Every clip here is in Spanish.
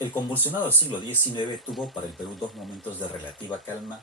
El convulsionado siglo XIX tuvo para el Perú dos momentos de relativa calma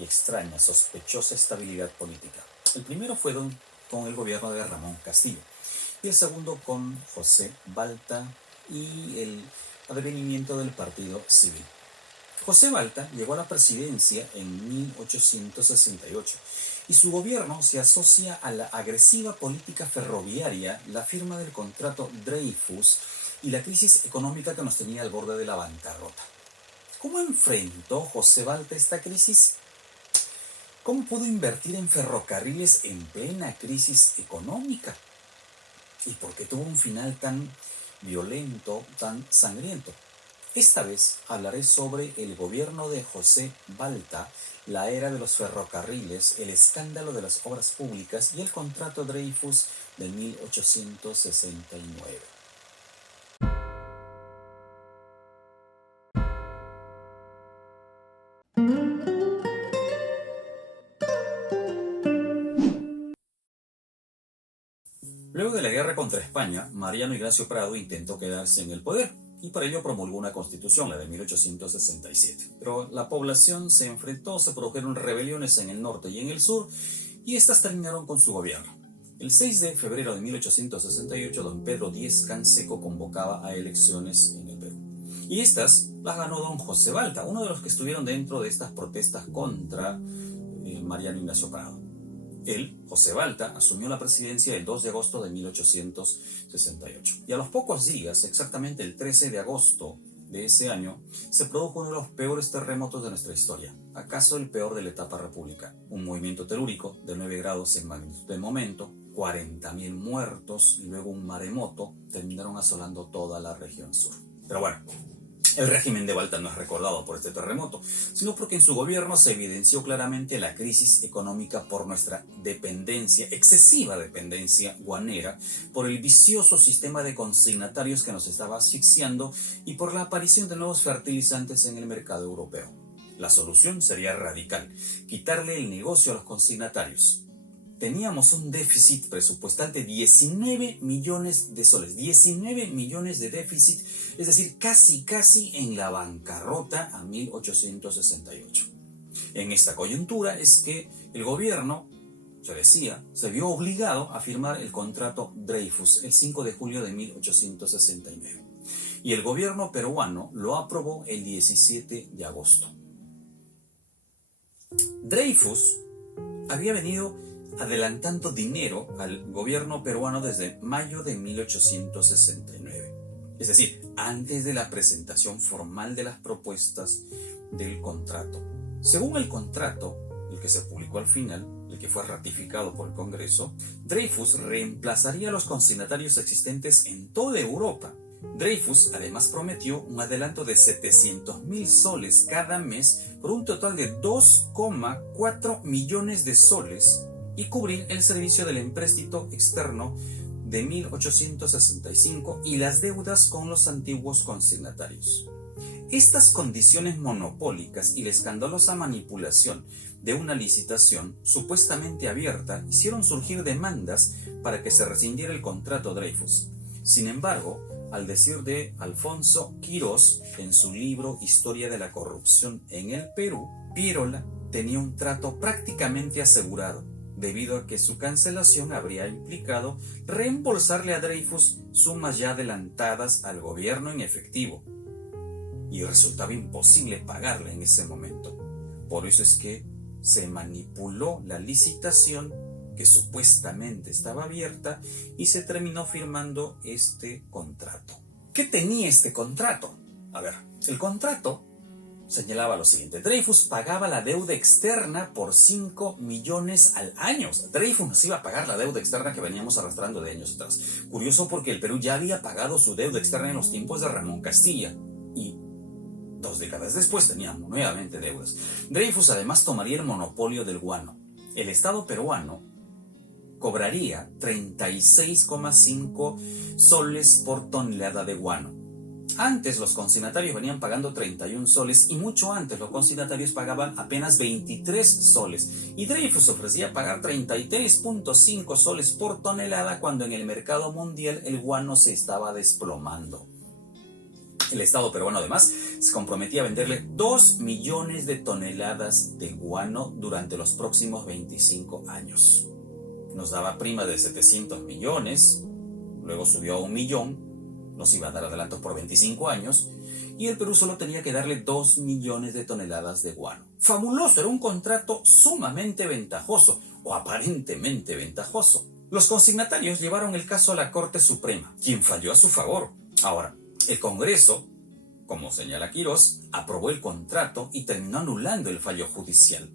y extraña, sospechosa estabilidad política. El primero fue con el gobierno de Ramón Castillo y el segundo con José Balta y el advenimiento del Partido Civil. José Balta llegó a la presidencia en 1868 y su gobierno se asocia a la agresiva política ferroviaria, la firma del contrato Dreyfus y la crisis económica que nos tenía al borde de la bancarrota. ¿Cómo enfrentó José Balta esta crisis? ¿Cómo pudo invertir en ferrocarriles en plena crisis económica? ¿Y por qué tuvo un final tan violento, tan sangriento? Esta vez hablaré sobre el gobierno de José Balta, la era de los ferrocarriles, el escándalo de las obras públicas y el contrato Dreyfus de 1869. Luego de la guerra contra España, Mariano Ignacio Prado intentó quedarse en el poder y por ello promulgó una constitución, la de 1867. Pero la población se enfrentó, se produjeron rebeliones en el norte y en el sur y estas terminaron con su gobierno. El 6 de febrero de 1868, don Pedro Díez-Canseco convocaba a elecciones en el Perú. Y estas las ganó don José Balta, uno de los que estuvieron dentro de estas protestas contra Mariano Ignacio Prado. Él, José Balta, asumió la presidencia el 2 de agosto de 1868. Y a los pocos días, exactamente el 13 de agosto de ese año, se produjo uno de los peores terremotos de nuestra historia. ¿Acaso el peor de la etapa republicana? Un movimiento telúrico de 9 grados en magnitud de momento, 40.000 muertos y luego un maremoto terminaron asolando toda la región sur. Pero bueno, el régimen de Balta no es recordado por este terremoto, sino porque en su gobierno se evidenció claramente la crisis económica por nuestra dependencia, excesiva dependencia guanera, por el vicioso sistema de consignatarios que nos estaba asfixiando y por la aparición de nuevos fertilizantes en el mercado europeo. La solución sería radical: quitarle el negocio a los consignatarios. Teníamos un déficit presupuestal de 19 millones de soles, 19 millones de déficit, es decir, casi en la bancarrota a 1868. En esta coyuntura es que el gobierno, se vio obligado a firmar el contrato Dreyfus el 5 de julio de 1869. Y el gobierno peruano lo aprobó el 17 de agosto. Dreyfus había venido adelantando dinero al gobierno peruano desde mayo de 1869, es decir, antes de la presentación formal de las propuestas del contrato. Según el contrato, el que se publicó al final, el que fue ratificado por el Congreso, Dreyfus reemplazaría a los consignatarios existentes en toda Europa. Dreyfus además prometió un adelanto de 700.000 soles cada mes por un total de 2,4 millones de soles y cubrir el servicio del empréstito externo de 1865 y las deudas con los antiguos consignatarios. Estas condiciones monopólicas y la escandalosa manipulación de una licitación supuestamente abierta hicieron surgir demandas para que se rescindiera el contrato Dreyfus. Sin embargo, al decir de Alfonso Quirós en su libro Historia de la corrupción en el Perú, Piérola tenía un trato prácticamente asegurado, debido a que su cancelación habría implicado reembolsarle a Dreyfus sumas ya adelantadas al gobierno en efectivo, y resultaba imposible pagarle en ese momento. Por eso es que se manipuló la licitación que supuestamente estaba abierta y se terminó firmando este contrato. ¿Qué tenía este contrato? A ver, el contrato señalaba lo siguiente: Dreyfus pagaba la deuda externa por 5 millones al año. Dreyfus nos iba a pagar la deuda externa que veníamos arrastrando de años atrás. Curioso, porque el Perú ya había pagado su deuda externa en los tiempos de Ramón Castilla y 2 décadas después teníamos nuevamente deudas. Dreyfus además tomaría el monopolio del guano. El Estado peruano cobraría 36,5 soles por tonelada de guano. Antes los consignatarios venían pagando 31 soles y mucho antes los consignatarios pagaban apenas 23 soles y Dreyfus ofrecía pagar 33,5 soles por tonelada cuando en el mercado mundial el guano se estaba desplomando. El Estado peruano además se comprometía a venderle 2 millones de toneladas de guano durante los próximos 25 años. Nos daba prima de 700 millones, luego subió a 1 millón, nos iba a dar adelantos por 25 años, y el Perú solo tenía que darle 2 millones de toneladas de guano. Fabuloso, era un contrato sumamente ventajoso, o aparentemente ventajoso. Los consignatarios llevaron el caso a la Corte Suprema, quien falló a su favor. Ahora, el Congreso, como señala Quirós, aprobó el contrato y terminó anulando el fallo judicial.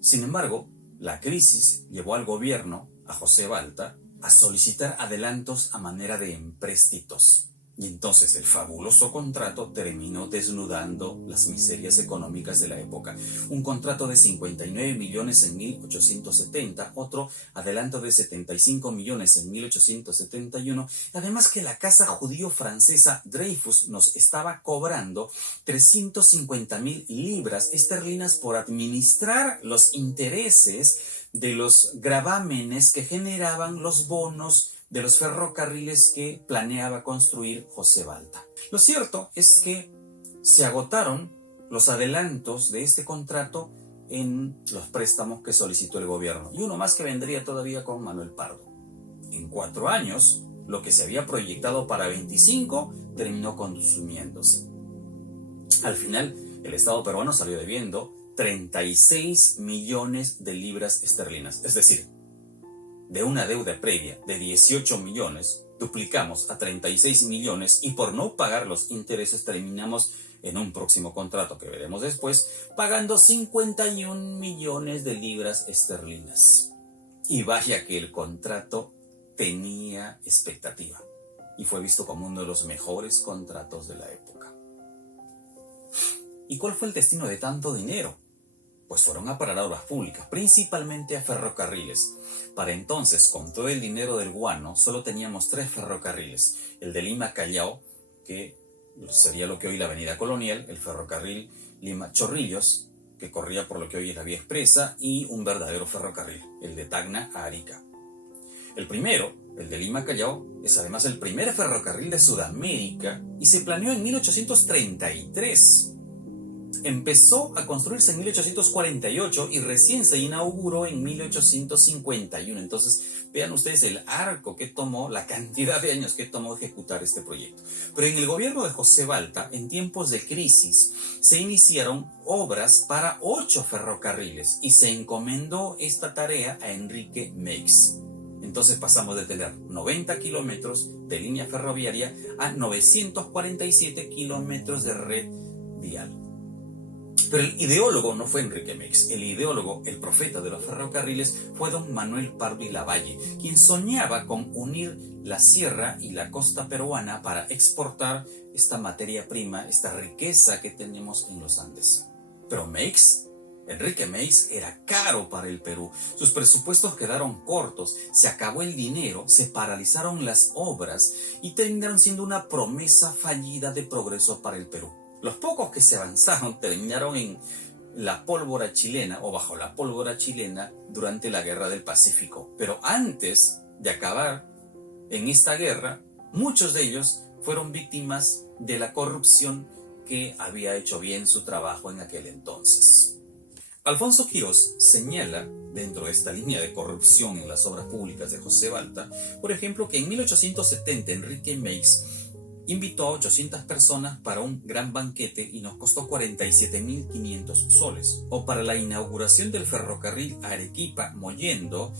Sin embargo, la crisis llevó al gobierno, a José Balta, a solicitar adelantos a manera de empréstitos. Y entonces el fabuloso contrato terminó desnudando las miserias económicas de la época. Un contrato de 59 millones en 1870, otro adelanto de 75 millones en 1871. Además que la casa judío-francesa Dreyfus nos estaba cobrando 350.000 libras esterlinas por administrar los intereses de los gravámenes que generaban los bonos de los ferrocarriles que planeaba construir José Balta. Lo cierto es que se agotaron los adelantos de este contrato en los préstamos que solicitó el gobierno, y uno más que vendría todavía con Manuel Pardo. En 4 años, lo que se había proyectado para 25 terminó consumiéndose. Al final, el Estado peruano salió debiendo 36 millones de libras esterlinas, es decir, de una deuda previa de 18 millones, duplicamos a 36 millones y por no pagar los intereses terminamos en un próximo contrato que veremos después, pagando 51 millones de libras esterlinas. Y vaya que el contrato tenía expectativa y fue visto como uno de los mejores contratos de la época. ¿Y cuál fue el destino de tanto dinero? Pues fueron a parar a obras públicas, principalmente a ferrocarriles. Para entonces, con todo el dinero del guano, solo teníamos 3 ferrocarriles. El de Lima-Callao, que sería lo que hoy la Avenida Colonial, el ferrocarril Lima-Chorrillos, que corría por lo que hoy es la Vía Expresa, y un verdadero ferrocarril, el de Tacna a Arica. El primero, el de Lima-Callao, es además el primer ferrocarril de Sudamérica y se planeó en 1833. Empezó a construirse en 1848 y recién se inauguró en 1851. Entonces, vean ustedes el arco que tomó, la cantidad de años que tomó ejecutar este proyecto. Pero en el gobierno de José Balta, en tiempos de crisis, se iniciaron obras para 8 ferrocarriles y se encomendó esta tarea a Enrique Meix. Entonces pasamos de tener 90 kilómetros de línea ferroviaria a 947 kilómetros de red vial. Pero el ideólogo no fue Enrique Meix. El ideólogo, el profeta de los ferrocarriles, fue don Manuel Pardo y Lavalle, quien soñaba con unir la sierra y la costa peruana para exportar esta materia prima, esta riqueza que tenemos en los Andes. Pero Enrique Meix, era caro para el Perú. Sus presupuestos quedaron cortos, se acabó el dinero, se paralizaron las obras y terminaron siendo una promesa fallida de progreso para el Perú. Los pocos que se avanzaron terminaron en la pólvora chilena o bajo la pólvora chilena durante la Guerra del Pacífico. Pero antes de acabar en esta guerra, muchos de ellos fueron víctimas de la corrupción que había hecho bien su trabajo en aquel entonces. Alfonso Quirós señala, dentro de esta línea de corrupción en las obras públicas de José Balta, por ejemplo, que en 1870 Enrique Meix invitó a 800 personas para un gran banquete y nos costó 47.500 soles. O para la inauguración del ferrocarril Arequipa-Mollendo,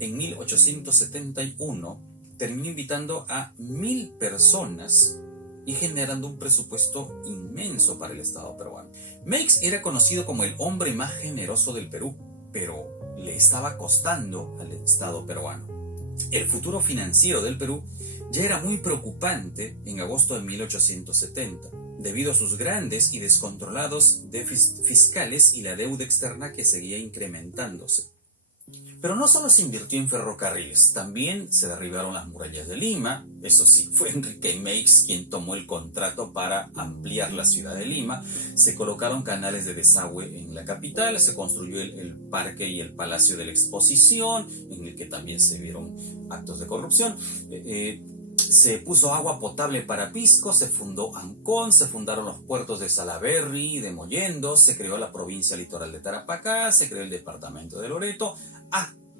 en 1871, terminó invitando a 1.000 personas y generando un presupuesto inmenso para el Estado peruano. Meix era conocido como el hombre más generoso del Perú, pero le estaba costando al Estado peruano. El futuro financiero del Perú ya era muy preocupante en agosto de 1870, debido a sus grandes y descontrolados déficits fiscales y la deuda externa que seguía incrementándose. Pero no solo se invirtió en ferrocarriles, también se derribaron las murallas de Lima. Eso sí, fue Enrique Meix quien tomó el contrato para ampliar la ciudad de Lima. Se colocaron canales de desagüe en la capital, se construyó el parque y el palacio de la exposición, en el que también se vieron actos de corrupción. se puso agua potable para Pisco, se fundó Ancón, se fundaron los puertos de Salaberry y de Mollendo, se creó la provincia litoral de Tarapacá, se creó el departamento de Loreto.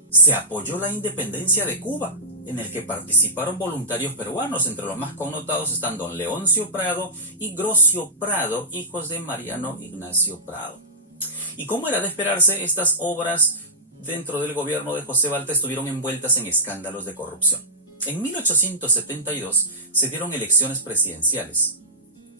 Se apoyó la independencia de Cuba, en el que participaron voluntarios peruanos. Entre los más connotados están don Leoncio Prado y Grocio Prado, hijos de Mariano Ignacio Prado. Y como era de esperarse, estas obras dentro del gobierno de José Balta estuvieron envueltas en escándalos de corrupción. En 1872 se dieron elecciones presidenciales,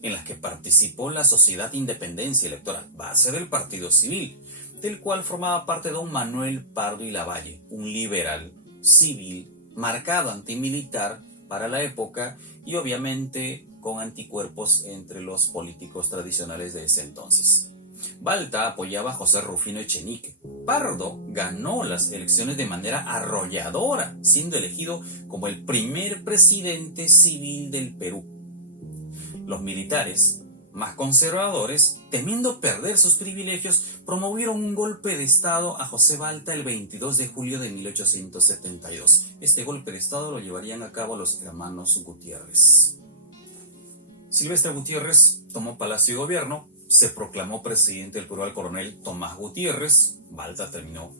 en las que participó la Sociedad Independencia Electoral, base del Partido Civil, del cual formaba parte don Manuel Pardo y Lavalle, un liberal civil marcado antimilitar para la época y obviamente con anticuerpos entre los políticos tradicionales de ese entonces. Balta apoyaba a José Rufino Echenique. Pardo ganó las elecciones de manera arrolladora, siendo elegido como el primer presidente civil del Perú. Los militares, más conservadores, temiendo perder sus privilegios, promovieron un golpe de Estado a José Balta el 22 de julio de 1872. Este golpe de Estado lo llevarían a cabo los hermanos Gutiérrez. Silvestre Gutiérrez tomó Palacio y Gobierno, se proclamó presidente del Perú al coronel Tomás Gutiérrez. Balta terminó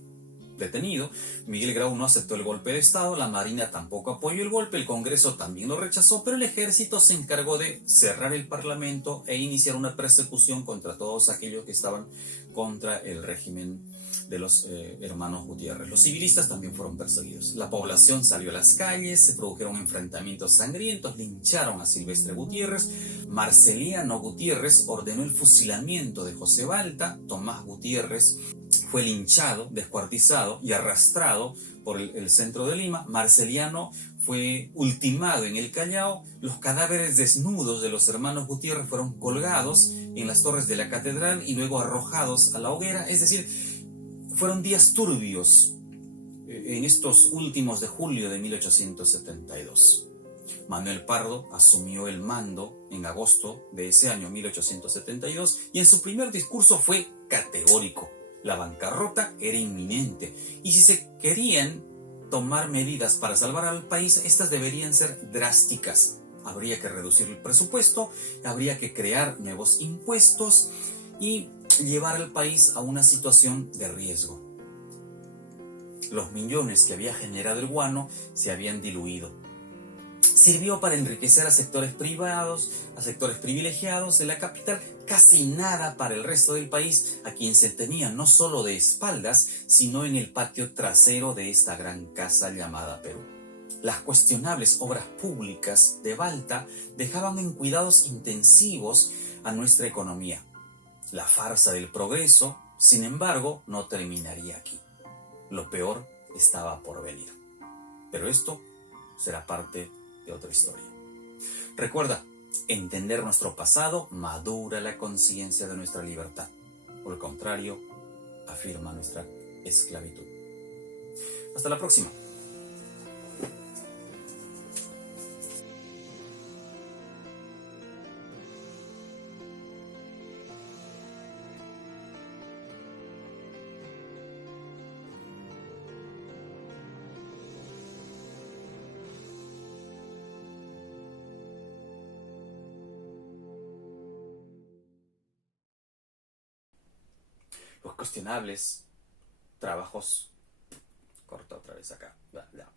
detenido. Miguel Grau no aceptó el golpe de Estado, la Marina tampoco apoyó el golpe, el Congreso también lo rechazó, pero el ejército se encargó de cerrar el Parlamento e iniciar una persecución contra todos aquellos que estaban contra el régimen de los hermanos Gutiérrez. Los civilistas también fueron perseguidos. La población salió a las calles, se produjeron enfrentamientos sangrientos, lincharon a Silvestre Gutiérrez. Marceliano Gutiérrez ordenó el fusilamiento de José Balta. Tomás Gutiérrez fue linchado, descuartizado y arrastrado por el centro de Lima. Marceliano fue ultimado en el Callao. Los cadáveres desnudos de los hermanos Gutiérrez fueron colgados en las torres de la catedral y luego arrojados a la hoguera. Es decir, fueron días turbios en estos últimos de julio de 1872. Manuel Pardo asumió el mando en agosto de ese año 1872 y en su primer discurso fue categórico. La bancarrota era inminente y si se querían tomar medidas para salvar al país, estas deberían ser drásticas. Habría que reducir el presupuesto, habría que crear nuevos impuestos y llevar al país a una situación de riesgo. Los millones que había generado el guano se habían diluido. Sirvió para enriquecer a sectores privados, a sectores privilegiados de la capital, casi nada para el resto del país, a quien se tenía no solo de espaldas, sino en el patio trasero de esta gran casa llamada Perú. Las cuestionables obras públicas de Balta dejaban en cuidados intensivos a nuestra economía. La farsa del progreso, sin embargo, no terminaría aquí. Lo peor estaba por venir. Pero esto será parte de otra historia. Recuerda, entender nuestro pasado madura la conciencia de nuestra libertad. Por el contrario, afirma nuestra esclavitud. Hasta la próxima. Los cuestionables trabajos. Corta otra vez acá. Ya.